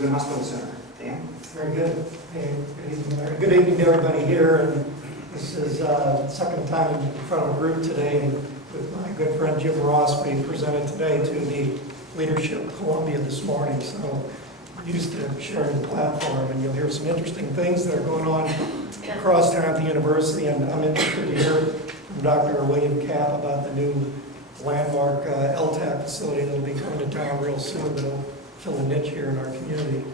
Boone Hospital Center. Dan? Very good. Hey, good evening to everybody here. And this is second time in front of a group today. And with my good friend Jim Ross, we presented today to the leadership of Columbia this morning. So we're used to sharing the platform, and you'll hear some interesting things that are going on across town at the university. And I'm interested to hear from Dr. William Kapp about the new landmark LTAC facility that will be coming to town real soon, that will fill a niche here in our community.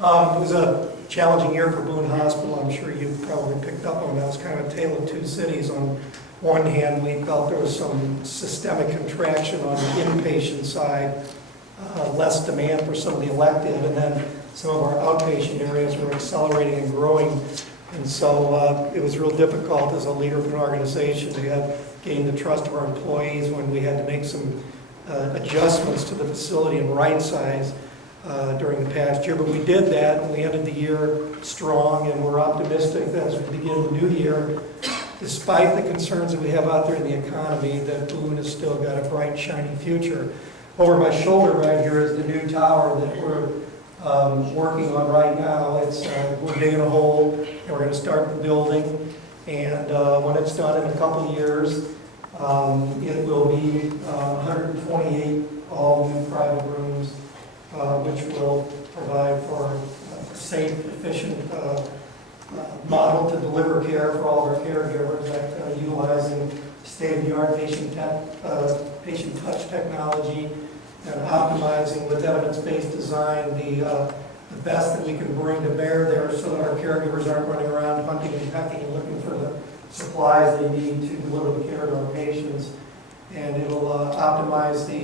It was a challenging year for Boone Hospital. I'm sure you probably picked up on that. It was kind of a tale of two cities. On one hand, we felt there was some systemic contraction on the inpatient side, less demand for some of the elective, and then some of our outpatient areas were accelerating and growing. And so it was real difficult as a leader of an organization to gain the trust of our employees when we had to make some adjustments to the facility and right size during the past year. But we did that, and we ended the year strong, and we're optimistic that as we begin the new year, despite the concerns that we have out there in the economy, that Boone has still got a bright, shiny future. Over my shoulder right here is the new tower that we're working on right now. We're digging a hole, and we're going to start the building. And when it's done in a couple of years, it will be 128 all new private rooms, which will provide for a safe, efficient model to deliver care for all of our caregivers, utilizing state-of-the-art patient touch technology, and optimizing with evidence-based design the best that we can bring to bear there, so that our caregivers aren't running around hunting and pecking and looking for the supplies they need to deliver the care to our patients. And it'll optimize the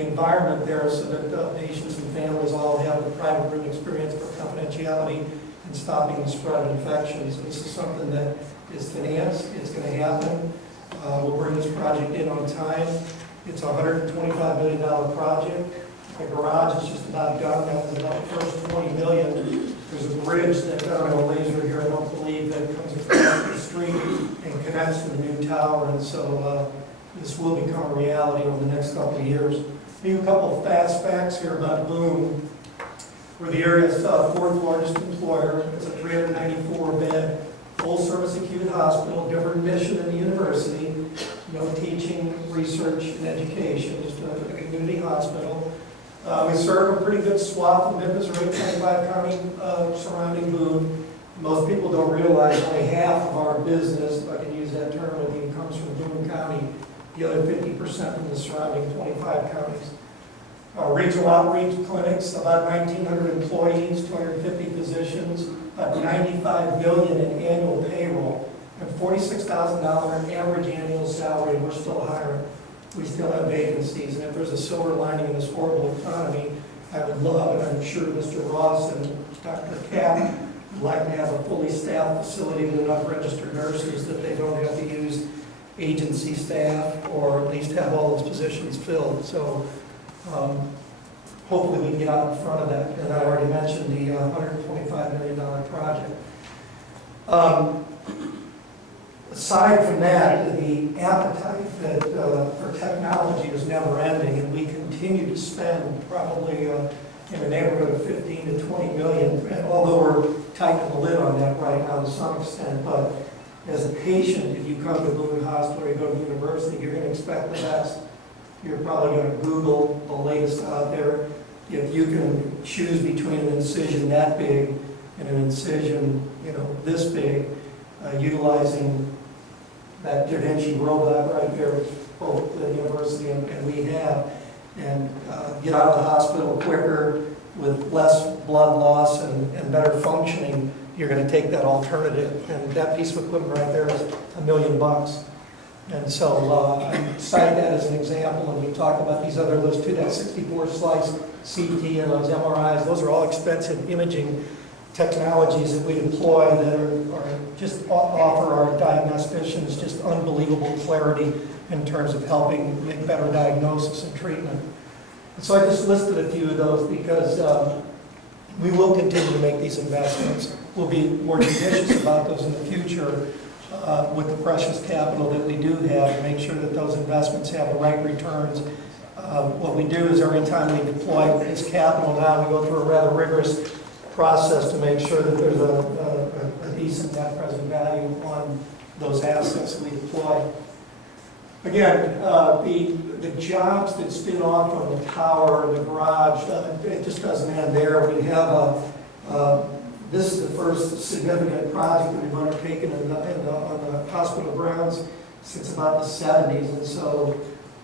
environment there, so that patients and families all have the private room experience for confidentiality and stopping the spread of infections. This is something that is financed. It's going to happen. We'll bring this project in on time. It's a $125 million project. The garage is just about done. That was about the first $20 million. There's a bridge that, I don't know, laser here, I don't believe, that comes across the street and connects to the new tower. And so this will become a reality over the next couple of years. A couple of fast facts here about Boone. We're the area's fourth largest employer. It's a 394-bed full-service acute hospital, different mission than the university. No teaching, research, and education, just a community hospital. We serve a pretty good swath of Mid-Missouri, 25 county surrounding Boone. Most people don't realize only half of our business, if I can use that term with you, comes from Boone County. The other 50% from the surrounding 25 counties. Regional outreach clinics, about 1,900 employees, 250 physicians, about $95 million in annual payroll, and $46,000 average annual salary. We're still hiring. We still have vacancies, and if there's a silver lining in this horrible economy, I would love, and I'm sure Mr. Ross and Dr. Kapp would like to have a fully staffed facility with enough registered nurses that they don't have to use agency staff, or at least have all those positions filled. So hopefully we can get out in front of that. And I already mentioned the $125 million project. Aside from that, the appetite for technology is never ending, and we continue to spend probably in the neighborhood of 15 to 20 million, although we're tightening the lid on that right now to some extent. But as a patient, if you come to Boone Hospital or you go to the university, you're going to expect the best. You're probably going to Google the latest out there. If you can choose between an incision that big and an incision, this big, utilizing that Da Vinci robot right here, which both the university and we have, and get out of the hospital quicker with less blood loss and better functioning, you're going to take that alternative. And that piece of equipment right there is $1 million. And so I cite that as an example, and we talked about those two, that 64-slice CT and those MRIs. Those are all expensive imaging technologies that we employ that are just offer our diagnosticians just unbelievable clarity in terms of helping make better diagnosis and treatment. And so I just listed a few of those because we will continue to make these investments. We'll be more judicious about those in the future with the precious capital that we do have, to make sure that those investments have the right returns What we do is every time we deploy this capital now, we go through a rather rigorous process to make sure that there's a decent net present value on those assets that we deploy. Again, the jobs that spin off from the tower and the garage, it just doesn't end there. We have this is the first significant project that we've undertaken on the hospital grounds since about the 70s. And so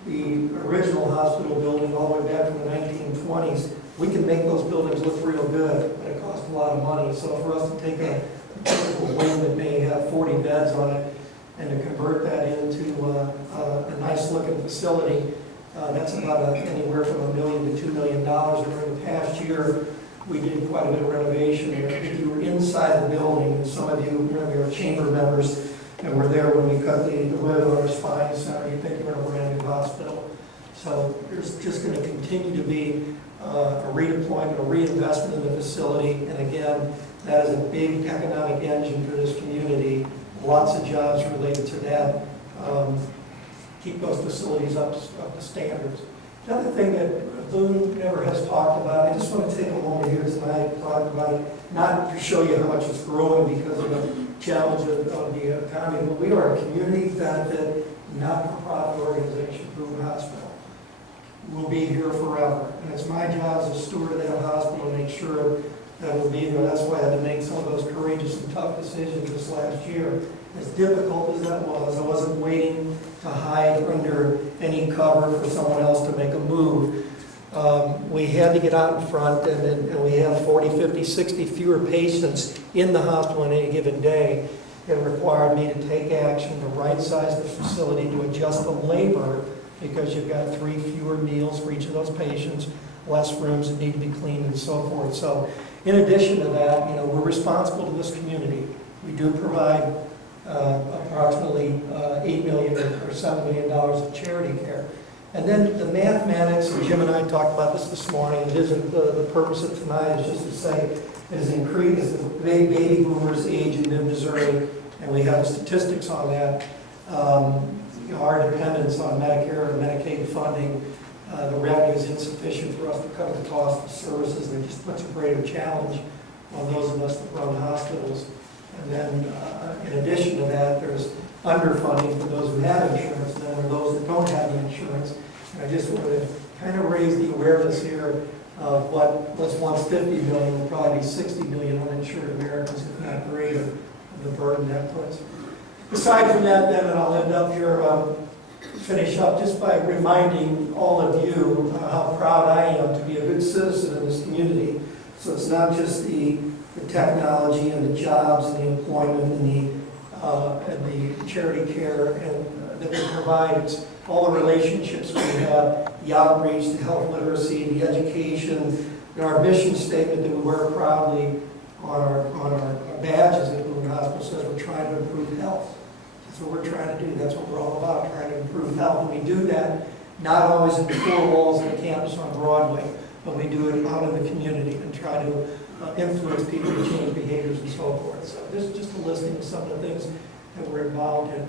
the original hospital building, all the way back from the 1920s, we can make those buildings look real good, but it costs a lot of money. So for us to take a typical wing that may have 40 beds on it and to convert that into a nice looking facility, that's about anywhere from $1 million to $2 million. During the past year, we did quite a bit of renovation. If you were inside the building, and some of you are chamber members and were there when we cut the lid on our spine center, you think you're in a brand new hospital. So there's just going to continue to be a redeployment, a reinvestment in the facility, and again, that is a big economic engine for this community. Lots of jobs related to that. Keep those facilities up to standards. The other thing that Boone never has talked about, I just want to take a moment here tonight to talk about it, not to show you how much it's growing because of the challenge of the economy, but we are a community benefit, not-for-profit organization, Boone Hospital. We'll be here forever. And it's my job as a steward of that hospital to make sure that we'll be there. That's why I had to make some of those courageous and tough decisions this last year. As difficult as that was, I wasn't waiting to hide under any cover for someone else to make a move. We had to get out in front, and we have 40, 50, 60 fewer patients in the hospital on any given day. It required me to take action to right-size the facility, to adjust the labor, because you've got 3 fewer meals for each of those patients, less rooms that need to be cleaned, and so forth. So in addition to that, we're responsible to this community. We do provide approximately $8 million or $7 million of charity care. And then the mathematics, and Jim and I talked about this morning, it isn't the purpose of tonight, is just to say, as the baby boomers age in Missouri, and we have the statistics on that, our dependence on Medicare and Medicaid funding, the revenue is insufficient for us to cover the cost of services, and it just puts a greater challenge on those of us that run hospitals. And then, in addition to that, there's underfunding for those who have insurance, and then there are those that don't have the insurance. And I just want to kind of raise the awareness here of what was once 50 million will probably be 60 million uninsured Americans, if not greater, of the burden that puts. Aside from that, then, and I'll end up here, finish up just by reminding all of you how proud I am to be a good citizen in this community. So it's not just the technology and the jobs and the employment and the charity care that we provide. It's all the relationships we have, the outreach, the health literacy, the education, and our mission statement that we wear proudly on our badges at Boone Hospital says we're trying to improve health. That's what we're trying to do. That's what we're all about, trying to improve health. And we do that not always in the 4 walls of the campus on Broadway, but we do it out in the community and try to influence people to change behaviors and so forth. So this is just a listing of some of the things that we're involved in.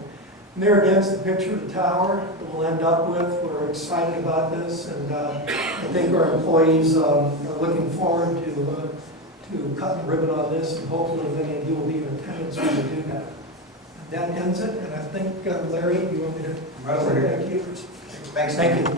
And there again is the picture of the tower that we'll end up with. We're excited about this, and I think our employees are looking forward to cutting the ribbon on this, and hopefully many of you will be in attendance when we do that. That ends it, and I think, Larry, you want me to... Right over here. Thank you. Thanks. Thank you.